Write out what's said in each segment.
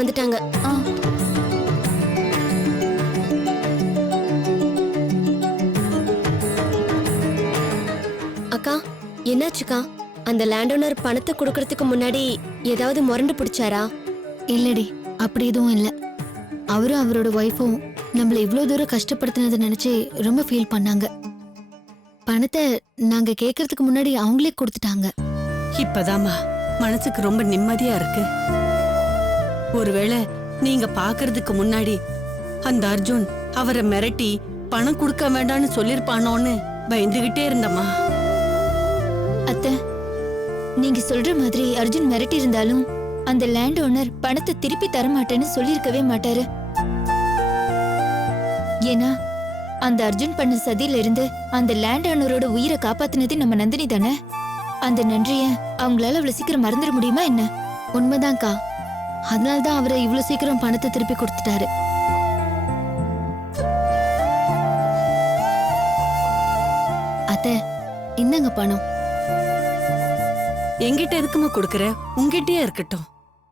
வந்துட்டாங்க. அக்கா, என்னாச்சுக்கா? அந்த லேண்ட் ஓனர் பணத்தை கொடுக்கறதுக்கு முன்னாடி ஏதாவது முரண்டு பிடிச்சாரா? இல்லடி, அப்படி எதுவும் இல்ல. அவரும் அவரோட ஒய்ஃபும் நம்மள இவ்ளோ தூரம் கஷ்டப்படுத்தினதை நினைச்சு ரொம்ப ஃபீல் பண்ணாங்க. பணத்தை நாங்க கேக்குறதுக்கு முன்னாடி அவங்களே கொடுத்துட்டாங்க. இப்பதாம்மா மனசுக்கு ரொம்ப நிம்மதியா இருக்கு. ஒருவேளை நீங்க பாக்குறதுக்கு முன்னாடி அந்த அர்ஜுன் அவரை மிரட்டி பணம் கொடுக்க வேண்டாம்னு சொல்லிருப்பானோன்னு பயந்துகிட்டே இருந்தம்மா. அத்தை, நீங்க சொல்ற மாதிரி அர்ஜுன் மிரட்டி இருந்தாலும் அந்த லேண்ட் ஓனர் பணத்தை திருப்பி தரமாட்டேன்னு சொல்லிருக்கவே மாட்டாரு. ஏன்னா அந்த அர்ஜுன் பண்ண சதியில இருந்து அந்த லேண்ட் ஓனரோட உயிரை காப்பாத்தினது நம்ம நந்தினி தானே. அந்த நன்றிய அவங்களால அவ்வளவு சீக்கிரம் மறந்துட முடியுமா என்ன? உண்மைதான்க்கா. அதனால்தான் அவரை இவ்வளவு சீக்கிரம் பணத்தை திருப்பி கொடுத்துட்டாரு. அத்தை, இந்தாங்க பணம். எங்கிட்ட இருக்குமா கொடுக்கற? உங்ககிட்டயே இருக்கட்டும்.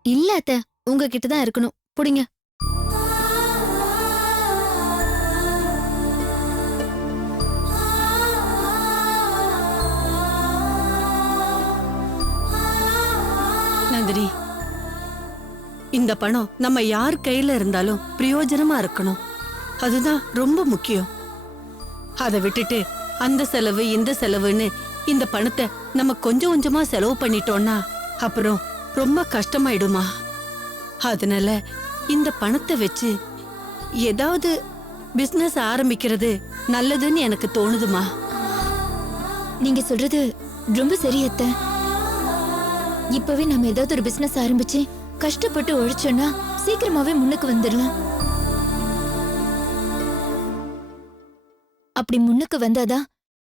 இல்ல அத்தை, உங்ககிட்ட தான் இருக்கணும். புடிங்க. நந்தினி, இந்த பணம் நம்ம யார் கையில இருந்தாலும் பிரயோஜனமா இருக்கணும். அதுதான் ரொம்ப முக்கியம். அதை விட்டுட்டு அந்த செலவு இந்த செலவுன்னு இந்த பணத்தை நம்ம கொஞ்சம் கொஞ்சமா செலவு பண்ணிட்டோம்னா அப்புறம் ரொம்ப கஷ்டமாயிடுமா. அதனால இந்த பணத்தை வச்சு ஏதாவது பிசினஸ் ஆரம்பிக்கிறது நல்லதுன்னு எனக்கு தோணுதுமா. நீங்க சொல்றது ரொம்ப சரி அத்தை. இப்பவே நம்ம ஏதாவது ஒரு பிசினஸ் ஆரம்பிச்சு கஷ்டப்பட்டு உழைச்சோம்னா சீக்கிரமாவே முன்னுக்கு வந்துடலாம். அப்படி முன்னுக்கு வந்தாதான்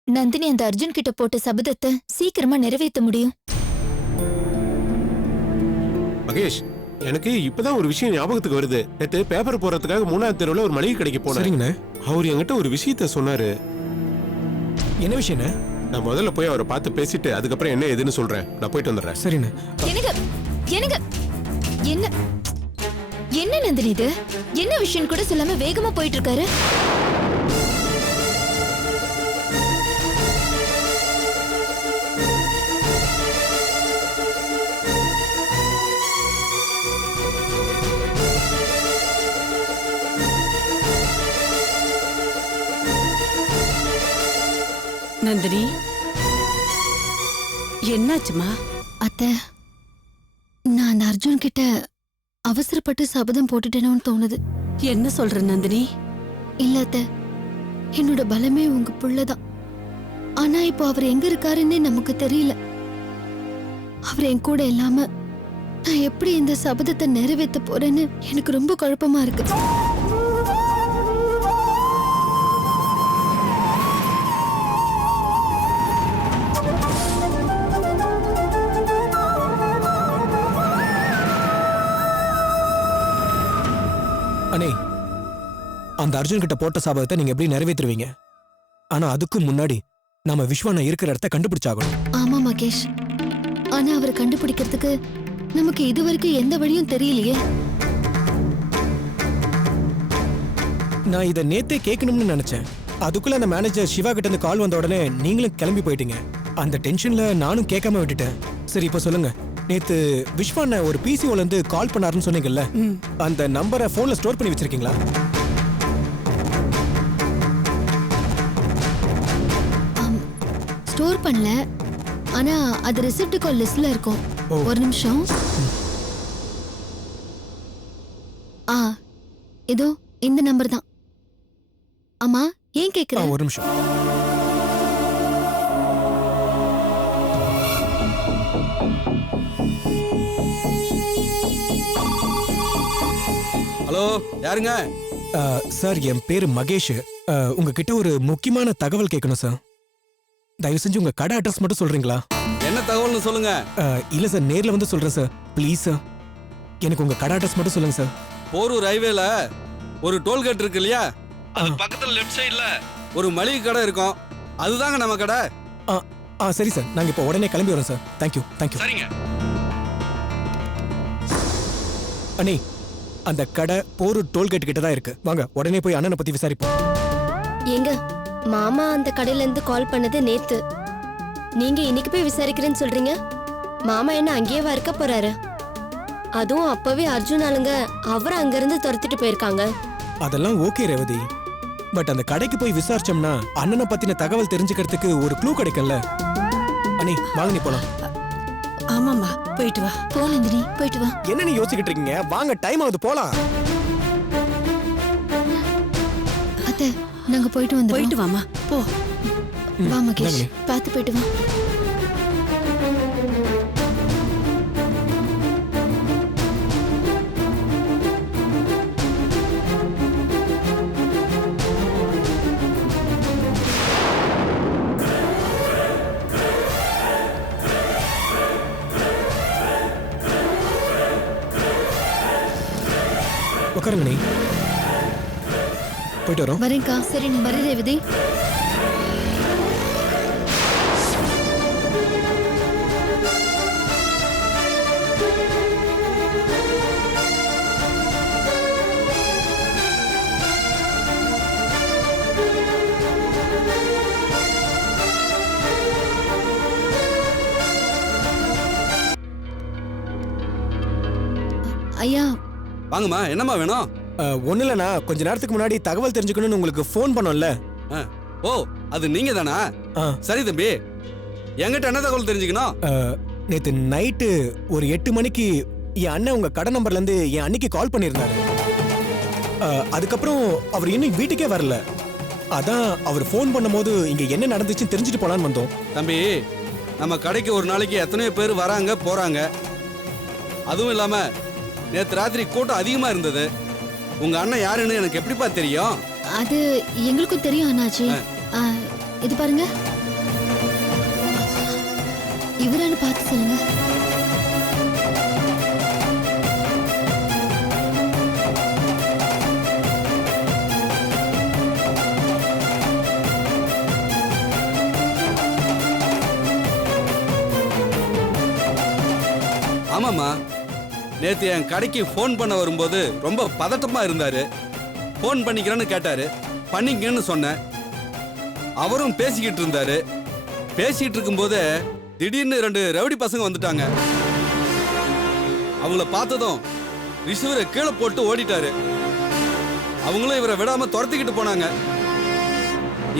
நந்தினி அந்த அர்ஜுன் கிட்ட போட்ட சபதத்தை சீக்கிரமா நிறைவேற்ற முடியும். மகேஷ், எனக்கு இப்பதான் ஒரு விஷயம் ஞாபகத்துக்கு வருது. நேத்து பேப்பர் போறதுக்காக 3ஆவது தெருவுல ஒரு மளிகை கடைக்கு போனேன். அவர் என்கிட்ட ஒரு விஷயத்த சொன்னாரு. என்ன விஷயம்? நான் முதல்ல போய் அவரை பார்த்து பேசிட்டு அதுக்கப்புறம் என்ன ஏதுன்னு சொல்றேன். நான் போயிட்டு வந்துடுறேன். சரிண்ணே. என்ன என்ன நந்தினி இது? என்ன விஷயம் கூட சொல்லாம வேகமா போயிட்டு இருக்காரு. நந்தினி, என்னாச்சுமா? அத்தை, நான் அந்த அர்ஜுன் கிட்ட அவசரப்பட்டு சபதம் போட்டுட்டேனோன்னு தோணுது. என்ன சொல்ற நந்தினி? இல்ல அத்தை, என்னோட பலமே உங்க புள்ளதான். ஆனா இப்போ அவர் எங்க இருக்காருன்னு நமக்கு தெரியல. அவர் என் கூட இல்லாம நான் எப்படி இந்த சபதத்தை நிறைவேற்ற போறேன்னு எனக்கு ரொம்ப குழப்பமா இருக்கு. அண்ணே, அந்த அர்ஜுன் கிட்ட போட்ட சாபத்தை நீங்க எப்படி நிறைவேற்றுவீங்க? ஆனா அதுக்கு முன்னாடி நாம விஸ்வானா இருக்கிற இடத்த கண்டுபிடிச்சாகணும். ஆமா மகேஷ், ஆனா அவரை கண்டுபிடிக்கிறதுக்கு நமக்கு இதுவரைக்கும் எந்த வழியும் தெரியலையே. நான் இதை நேத்தே கேட்கணும்னு நினைச்சேன். அதுக்குள்ள அந்த மேனேஜர் சிவா கிட்ட இருந்து கால் வந்த உடனே நீங்களும் கிளம்பி போயிட்டீங்க. அந்த டென்ஷன்ல நானும் கேட்காம விட்டுட்டேன். சரி, இப்ப சொல்லுங்க. நேத்து விஸ்வான ஒரு பிசிஓல இருந்து கால் பண்ணாருன்னு சொன்னீங்கல்ல, அந்த நம்பரை போன்ல ஸ்டோர் பண்ணி வச்சிருக்கீங்களா? ஸ்டோர் பண்ணல, ஆனா அது ரிசிப்ட் கால் லிஸ்ட்ல இருக்கும். ஒரு நிமிஷம். இதோ இந்த நம்பர் தான். ஆமா, ஏன் கேக்குற? ஒரு நிமிஷம். ஹலோ, யாருங்க? சார், என் பேரு மகேஷ். உங்ககிட்ட ஒரு முக்கியமான தகவல் கேட்கணும் சார். தயவு செஞ்சு உங்க கடை அட்ரஸ் மட்டும் சொல்றீங்களா? என்ன தகவல்னு சொல்லுங்க. இல்ல சார், நேர்ல வந்து சொல்றேன் சார். ப்ளீஸ் சார், எனக்கு உங்க கடை அட்ரஸ் மட்டும் சொல்லுங்க சார். போரூர் ஹைவேல ஒரு டோல்கேட் இருக்கு இல்லையா, அது பக்கத்துல லெஃப்ட் சைடுல ஒரு மளிகை கடை இருக்கும். அதுதாங்க நம்ம கடை. சரி சார், நாங்க இப்போ உடனே கிளம்பி வரோம் சார். தேங்க்யூ. சரிங்க. அண்ணே, அந்த கடை போரூர் டோல்கேட் கிட்ட தான் இருக்கு. வாங்க உடனே போய் அண்ணனை பத்தி விசாரிப்போம். ஏங்க மாமா அந்த கடையில இருந்து கால் பண்ணது நேத்து. நீங்க இன்னைக்கு போய் விசாரிக்கிறேன்னு சொல்றீங்க. மாமா என்ன அங்கேயேவா இருக்க போறாரு? அதுவும் அப்பவே அர்ஜுன் ஆளுங்க அவரை அங்கிருந்து துரத்திட்டு போயிருக்காங்க. அதெல்லாம் ஓகே ரேவதி. பட் அந்த கடைக்கு போய் விசாரிச்சோம்னா அண்ணனை பத்தின தகவல் தெரிஞ்சுக்கிறதுக்கு ஒரு க்ளூ கிடைக்கும்ல. அண்ணி வாங்க நீ போலாம். ஆமாம்மா, போயிட்டு வா. போ நந்தினி, போயிட்டு வா. என்ன நீ யோசிக்கிட்டு இருக்கீங்க? வாங்க, டைம் ஆகுது, போலாம். அத்தை, நாங்க போயிட்டு வந்து போயிட்டு வாமா, போ. வா மகேஷ், இந்தாங்க. பார்த்து போயிட்டு வா. உட்காருங்க நீ. போயிட்டு வரோம். வரேன்க்கா. சரி, நீ வர ரேவதி. ஐயா, வாங்கம்மா, என்னம்மா வேணும்? ஒன்றும் இல்லைண்ணா, கொஞ்ச நேரத்துக்கு முன்னாடி தகவல் தெரிஞ்சுக்கணும்னு உங்களுக்கு ஃபோன் பண்ணோம்ல. ஓ, அது நீங்க தானா? ஆ. சரி தம்பி, என்கிட்ட என்ன தகவல் தெரிஞ்சுக்கணும்? நேற்று நைட்டு ஒரு 8 மணிக்கு என் அண்ணன் உங்க கடை நம்பர்ல இருந்து என் அன்னைக்கு கால் பண்ணியிருந்தாரு. அதுக்கப்புறம் அவர் இன்னும் வீட்டுக்கே வரல. அதான் அவர் ஃபோன் பண்ணும்போது இங்க என்ன நடந்துச்சுன்னு தெரிஞ்சுட்டு போலான்னு வந்தோம். தம்பி, நம்ம கடைக்கு ஒரு நாளைக்கு எத்தனையோ பேர் வராங்க போறாங்க. அதுவும் இல்லாம நேற்று ராத்திரி கூட்டம் அதிகமா இருந்தது. உங்க அண்ணன் யாருன்னு எனக்கு எப்படிப்பா தெரியும்? அது எங்களுக்கும் தெரியும் அண்ணாச்சி. இது பாருங்க, இவரான்னு பார்த்து சொல்லுங்க. ஆமாம்மா, நேற்று என் கடைக்கு ஃபோன் பண்ண வரும்போது ரொம்ப பதட்டமா இருந்தாரு. ஃபோன் பண்ணிக்கிறேன்னு கேட்டாரு. பண்ணிக்கன்னு சொன்னேன். அவரும் பேசிக்கிட்டு இருந்தாரு. பேசிட்டு இருக்கும்போது திடீர்னு 2 ரவுடி பசங்க வந்துட்டாங்க. அவங்கள பார்த்ததும் ரிசீவரை கீழே போட்டு ஓடிட்டாரு. அவங்களும் இவரை விடாம துரத்திக்கிட்டு போனாங்க.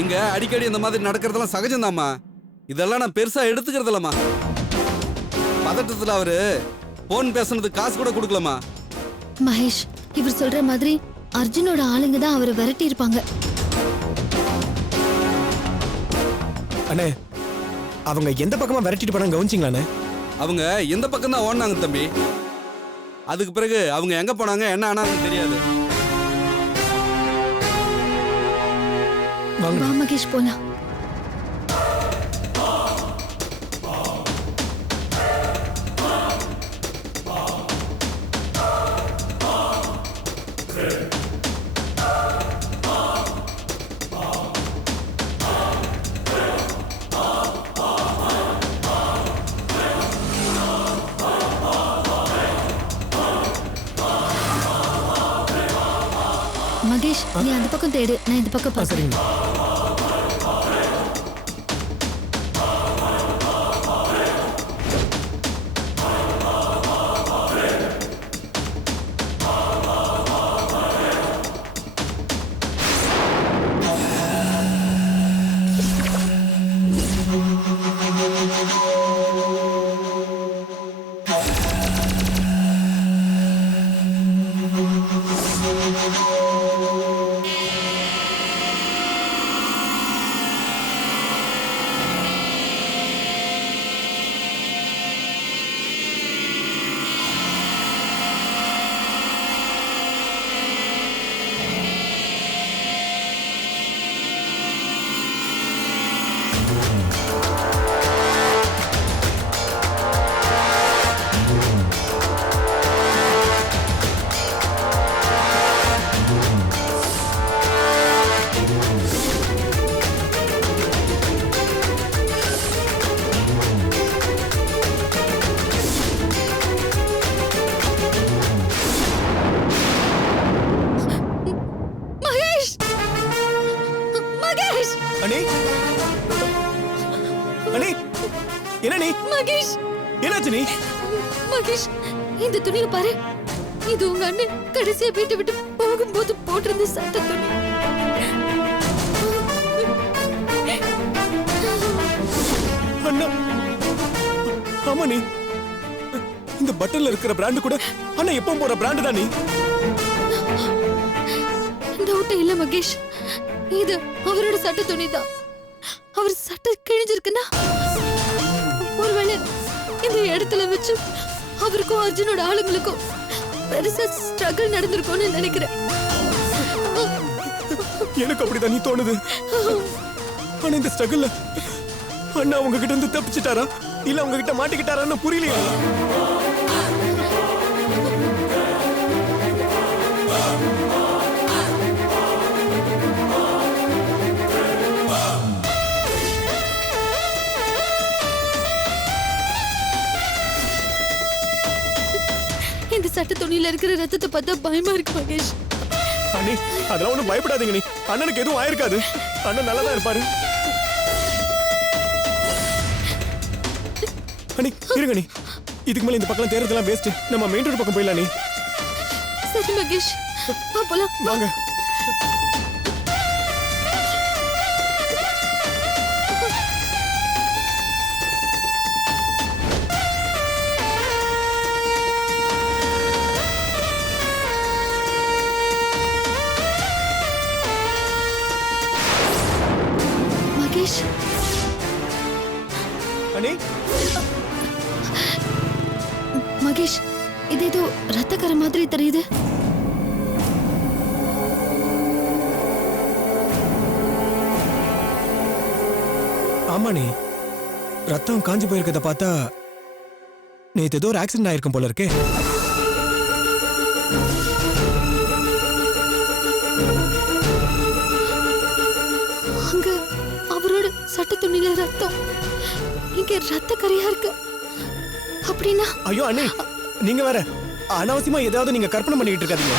இங்க அடிக்கடி இந்த மாதிரி நடக்கிறதெல்லாம் சகஜம்தாம்மா. இதெல்லாம் நான் பெருசா எடுத்துக்கிறது இல்லம்மா. பதட்டத்துல அவரு போன் பேசுனது காசு கூட கொடுக்கலமா. மகேஷ், இவர் சொல்ற மாதிரி அர்ஜுனோட ஆளுங்க தான் அவரை விரட்டி இருப்பாங்க. அண்ணே, அவங்க எந்த பக்கமா விரட்டிட்டு போனாங்க கவனிச்சிங்களாண்ணே? அவங்க எந்த பக்கம் தான் ஓடினாங்க தம்பி. அதுக்கு பிறகு அவங்க எங்க போனாங்க என்ன ஆனாங்கன்னு தெரியாது. வா மகேஷ், போலாம். மகேஷ், நீ அந்த பக்கம் தேடு, நான் இந்த பக்கம் பார்க்கறேன். சரிங்க. அண்ணி என்ன நீ மகேஷ் என்னாச்சு நீ மகேஷ் இந்த துணியை பாரு. இது உங்க அண்ணன் கடைசியா வீட்டை விட்டு போகும்போது போட்டிருந்த சட்டை துணி. அண்ணா ஆமா நீ இந்த பட்டன்ல இருக்கிற பிராண்ட் கூட அண்ணா எப்பவும் போற பிராண்ட் தான் நீ. டவுட் இல்ல மகேஷ், இது அவரோட சட்டை துணி தான். அவர் சட்டை கிழிஞ்சிருக்குன்னா ஒருவேளை இந்த இடத்துல வச்சு அவருக்கும் அர்ஜுனோட ஆளுங்களுக்கும் பெருசா ஸ்ட்ரகிள் நடந்திருக்கும்னு நினைக்கிறேன். எனக்கு அப்படிதான் நீ தோணுது. ஆனா இந்த ஸ்ட்ரகிள்ல அண்ணா உங்ககிட்ட இருந்து தப்பிச்சிட்டாரா இல்ல உங்ககிட்ட மாட்டிக்கிட்டாரான்னு புரியலையா? இந்த சட்டை துணியில இருக்கிற ரத்தத்தை பார்த்தா பயமா இருக்கு மகேஷ். அண்ணி அதெல்லாம் ஒண்ணும் பயப்படாதீங்க நீ. அண்ணனுக்கு எதுவும் ஆயிருக்காது. அண்ணன் நல்லா தான் இருப்பாரு. அண்ணி இருங்க நீ. இதுக்கு மேல இந்த பக்கம் தேர்றதெல்லாம் வேஸ்ட். நம்ம மெயின் ரோடு பக்கம் போயிடலாம் நீ. சரி மகேஷ், வா போலாம். வாங்க. மகேஷ் அண்ணி மகேஷ், இது ஏதோ ரத்தக்கரை மாதிரி தெரியுது. ஆமா நீ ரத்தம் காஞ்சு போயிருக்கத பார்த்தா நேத்து ஏதோ ஒரு ஆக்சிடென்ட் ஆயிருக்கும் போல இருக்கே. அங்க அவரோட சட்டை துணியில ரத்தம், இங்க ரத்த கரையா இருக்கு. அப்படின்னா ஐயோ அண்ணி நீங்க வேற அனாவசியமா ஏதாவது நீங்க கற்பனை பண்ணிட்டு இருக்காதீங்க.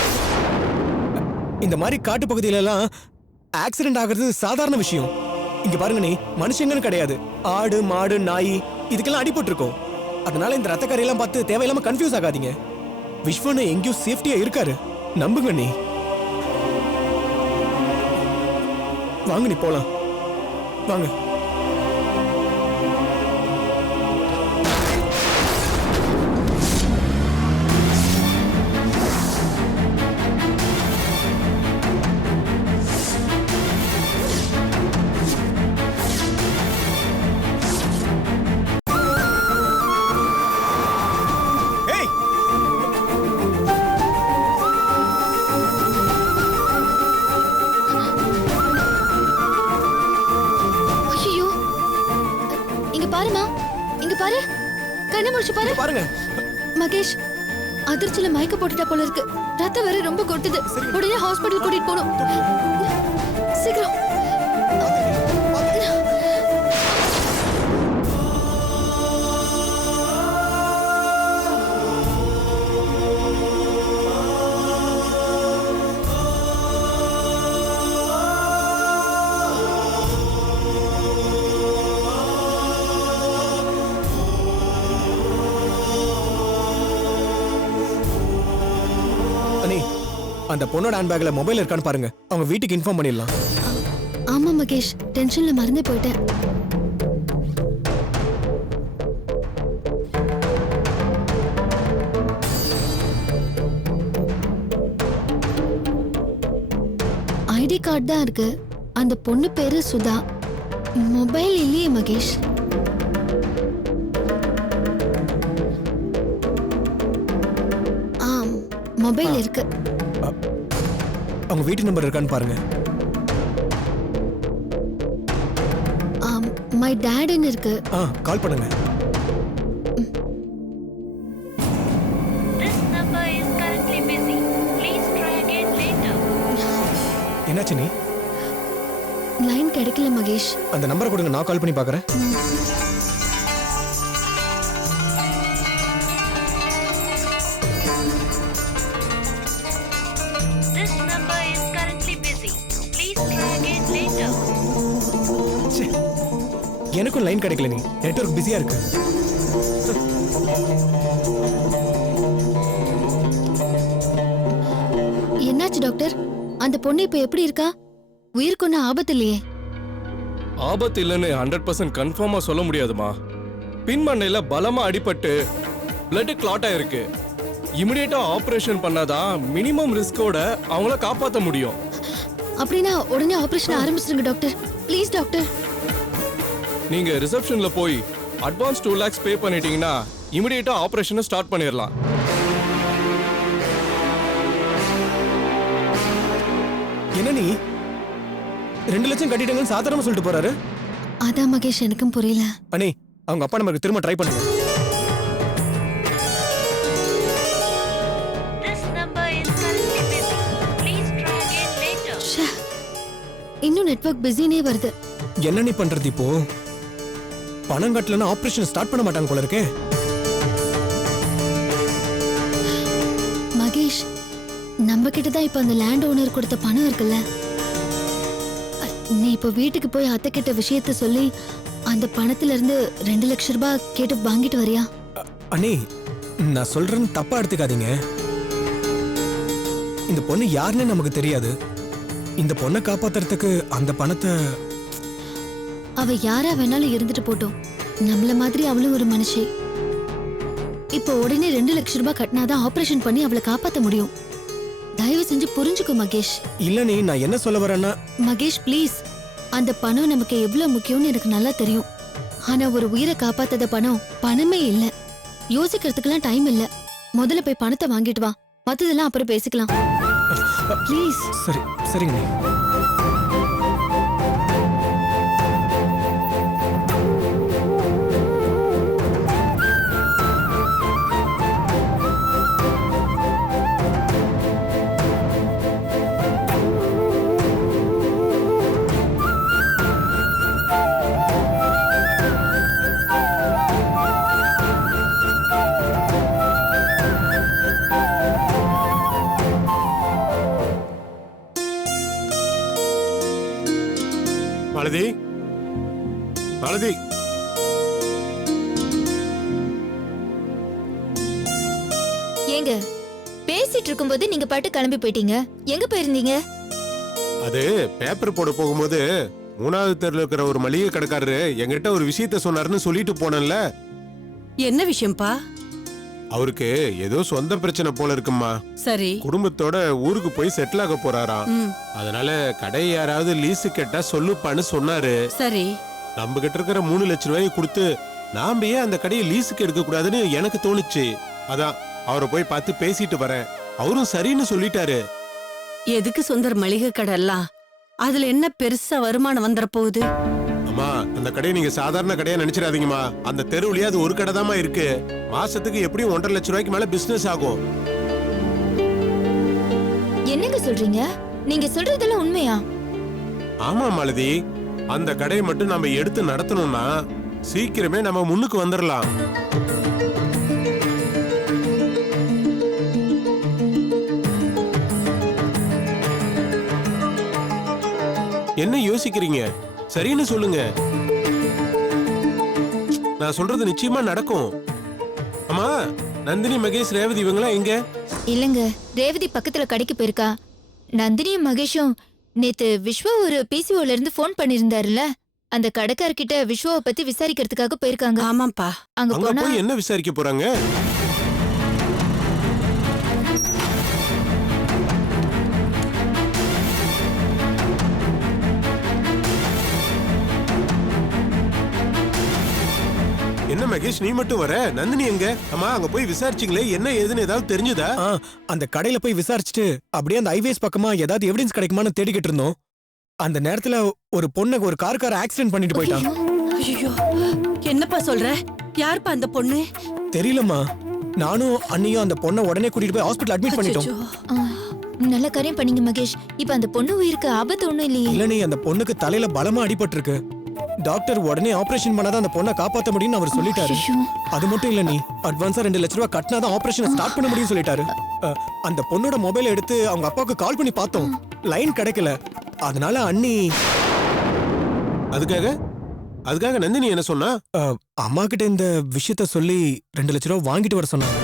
இந்த மாதிரி காட்டு பகுதியில எல்லாம் ஆக்சிடென்ட் ஆகிறது சாதாரண விஷயம். இங்க பாருங்க நீ, மனுஷங்கன்னு கிடையாது, ஆடு மாடு நாய் இதுக்கெல்லாம் அடிபட்டு இருக்கோம். அதனால இந்த ரத்த கரையெல்லாம் பார்த்து தேவையில்லாம கன்ஃபியூஸ் ஆகாதீங்க. விஸ்வனு எங்கேயும் சேஃப்டியா இருக்காரு, நம்புங்க நீ. வாங்க நீ போலாம் வாங்க. பாருமா, இங்க பாரு, கண்ணை முடிச்சு பாரு. பாருங்க மகேஷ், அதிர்ச்சியில மயக்க போட்டுட்டா போல இருக்கு. ரத்தம் வேற ரொம்ப கொட்டுது. உடனே ஹாஸ்பிடல் கூட்டிட்டு போகணும். சீக்கிரம். அந்த பொண்ணோட ஹேண்ட்பேக்ல மொபைல் இருக்கான்னு பாருங்க. அவங்க வீட்டுக்கு இன்ஃபார்ம் பண்ணிடலாம். ஆமா மகேஷ், டென்ஷன்ல மறந்தே போயிட்டேன். ஐடி கார்டு தான் இருக்கு. அந்த பொண்ணு பேரு சுதா. மொபைல் இல்லையே மகேஷ். மொபைல் இருக்கு. அவங்க வீட்டு நம்பர் இருக்கான்னு பாருங்க. மை டாட்னு இருக்கு. கால் பண்ணுங்க. என்னாச்சு நீ? லைன் கிடைக்கல மகேஷ். அந்த நம்பரை கொடுங்க, நான் கால் பண்ணி பார்க்கறேன். எனக்கும் லைன் கிடைக்கல நீ, நெட்வொர்க் பிஸியா இருக்கு. என்னாச்சு டாக்டர்? அந்த பொண்ணு இப்ப எப்படி இருக்கா? உயிருக்கு ஒன்னும் ஆபத்து இல்லையே? ஆபத்து இல்லைன்னு 100% கன்ஃபார்மா சொல்ல முடியாதுமா. பின்மண்டையில பலமா அடிபட்டு பிளட் கிளாட் ஆயிருக்கு. இமிடியேட்டா ஆபரேஷன் பண்ணாதான் மினிமம் ரிஸ்கோட அவங்கள காப்பாற்ற முடியும். அப்படின்னா உடனே ஆபரேஷன் ஆரம்பிச்சிருங்க டாக்டர். Please doctor. நீங்க ரிசப்ஷன்ல போய் அட்வான்ஸ் 2 lakhs பே பண்ணிட்டீங்கன்னா இமிடியேட்டா ஆபரேஷனை ஸ்டார்ட் பண்ணிடலாம். என்ன நீ 2 லட்சம் கட்டிட்டங்கன்னு சாதாரணமா சொல்லிட்டு போறாரு? அதான் மகேஷ், எனக்கும் புரியல. அண்ணே, அவங்க அப்பா நமக்கு திரும்ப ட்ரை பண்ணுங்க. ச்சே, இன்னும் நெட்வொர்க் பிஸினே வருது. என்ன நீ பண்றது இப்போ? பணம் கட்டலன்னா ஆபரேஷன் ஸ்டார்ட் பண்ண மாட்டாங்க போல இருக்கே. மகேஷ், நம்ம கிட்ட தான் இப்ப அந்த லேண்ட் ஓனர் கொடுத்த பணம் இருக்குல்ல, நீ இப்ப வீட்டுக்கு போய் அத்தை கிட்ட விஷயத்த சொல்லி அந்த பணத்துல இருந்து 2 லட்சம் ரூபாய் கேட்டு வாங்கிட்டு வரியா? அண்ணே, நான் சொல்றேன்னு தப்பா எடுத்துக்காதீங்க. இந்த பொண்ணு யாருன்னு நமக்கு தெரியாது. இந்த பொண்ணை காப்பாத்துறதுக்கு அந்த பணத்தை... அவ யாரா வேணாலும் இருந்துட்டு போட்டோம், நம்மள மாதிரி அவளும் ஒரு மனுஷி. இப்போ உடனே 2 லட்சம் ரூபாய் கட்டினாதான் ஆபரேஷன் பண்ணி அவளை காப்பாத்த முடியும். தயவு செஞ்சு புரிஞ்சுக்கோ மகேஷ். இல்ல நீ, நான் என்ன சொல்ல வரேன்னா... மகேஷ் ப்ளீஸ், அந்த பணம் நமக்கு எவ்வளவு முக்கியம்னு எனக்கு நல்லா தெரியும். ஆனா ஒரு உயிரை காப்பாத்தாத பணம் பணமே இல்ல. யோசிக்கிறதுக்கெல்லாம் டைம் இல்ல. முதல்ல போய் பணத்தை வாங்கிட்டு வா, மத்ததெல்லாம் அப்புறம் பேசிக்கலாம். ப்ளீஸ். சரி, சரிங்க நீ. மாலதி, மாலதி, ஏங்க பேசிட்டு இருக்கும்போது நீங்க பாட்டு கிளம்பி போயிட்டீங்க. எங்க போயிருந்தீங்க? அது பேப்பர் போட போகும்போது 3வது தெருல இருக்கிற ஒரு மளிகை கடைக்காரரு என்கிட்ட ஒரு விஷயத்த சொன்னாருன்னு சொல்லிட்டு போனேன்ல. என்ன விஷயம்ப்பா? அவருக்கு ஏதோ சொந்த பிரச்சனை போல இருக்குமா. சரி. குடும்பத்தோட ஊருக்கு போய் செட்டில் ஆக போறாராம். ம், அதனால கடை யாராவது லீஸு கேட்டா சொல்லுப்பான்னு சொன்னாரு. சரி. நம்ம கிட்ட இருக்கிற 3 லட்சம் ரூபாயை கொடுத்து நாம ஏன் அந்த கடையை லீஸுக்கு எடுக்க கூடாதுன்னு எனக்கு தோணுச்சு. அதான் அவரை போய் பார்த்து பேசிட்டு வரேன். அவரும் சரின்னு சொல்லிட்டாரு. எதுக்கு சுந்தர் மளிகை கடை எல்லாம்? அதுல என்ன பெருசா வருமானம் வந்துற போகுது? அம்மா, அந்த கடையை நீங்க சாதாரண கடையா நினைச்சிடாதீங்கம்மா. அந்த தெருவுலயே அது ஒரு கடை தாமா இருக்கு. மாசத்துக்கு எப்படியும் 1.5 லட்சம் ரூபாய்க்கு மேல பிசினஸ் ஆகும். என்னங்க சொல்றீங்க? நீங்க சொல்றதெல்லாம் உண்மையா? ஆமா மாலதி, அந்த கடையை மட்டும் நம்ம எடுத்து நடத்தணும்னா சீக்கிரமே நம்ம முன்னுக்கு வந்துடலாம். என்ன யோசிக்கிறீங்க? சரின்னு சொல்லுங்க. நான் சொல்றது நிச்சயமா நடக்கும். அம்மா, நந்தினி, மகேஷ், ரேவதி இவங்களாம் எங்க? இல்லங்க, ரேவதி பக்கத்துல கடைக்கு போயிருக்கா. நந்தினியும் மகேஷும் நேத்து விஸ்வா ஒரு பிசிஓல இருந்து ஃபோன் பண்ணிருந்தாருல, அந்த கடைக்காரர்கிட்ட விஸ்வாவை பத்தி விசாரிக்கிறதுக்காக போயிருக்காங்க. ஆமாப்பா. அங்க அங்க போனா போய் என்ன விசாரிக்க போறாங்க? என்ன மகேஷ், நீ மட்டும் வர? நந்தினி எங்க? அம்மா, அங்க போய் விசாரிச்சிங்களே, என்ன ஏதுன்னு ஏதாவது தெரிஞ்சுதா? அந்த கடையில போய் விசாரிச்சுட்டு அப்படியே அந்த ஹைவேஸ் பக்கமா ஏதாவது எவிடன்ஸ் கிடைக்குமான்னு தேடிக்கிட்டு இருந்தோம். அந்த நேரத்துல ஒரு பொண்ணை ஒரு கார் ஆக்சிடென்ட் பண்ணிட்டு போயிட்டான். ஐயோ, என்னப்பா சொல்ற? யாருப்பா அந்த பொண்ணு? தெரியலம்மா. நானும் அண்ணியும் அந்த பொண்ணை உடனே கூட்டிட்டு போய் ஹாஸ்பிடல் அட்மிட் பண்ணிட்டோம். அச்சச்சோ. நல்ல காரியம் பண்ணீங்க மகேஷ். இப்ப அந்த பொண்ணு உயிருக்கு ஆபத்து ஒண்ணும் இல்லையே? இல்ல நீ, அந்த பொண்ணுக்கு தலையில பலமா அடிபட்டு இருக்கு. டாக்டர் உடனே ஆபரேஷன் பண்ணாதான் அந்த பொண்ணை காப்பாத்த முடியும்னு அவர் சொல்லிட்டாரு. ஐயோ. அது மட்டும் இல்ல நீ, அட்வான்ஸா 2 லட்சம் ரூபாய் கட்டினாதான் ஆபரேஷன் ஸ்டார்ட் பண்ண முடியும்னு சொல்லிட்டாரு. அந்த பொண்ணோட மொபைல் எடுத்து அவங்க அப்பாவுக்கு கால் பண்ணி பார்த்தோம், லைன் கிடைக்கல. அதனால அண்ணி... அதுக்காக அதுக்காக நந்தினி என்ன சொன்னா? அம்மா கிட்ட இந்த விஷயத்த சொல்லி 2 லட்ச ரூபா வாங்கிட்டு வர சொன்னாங்க.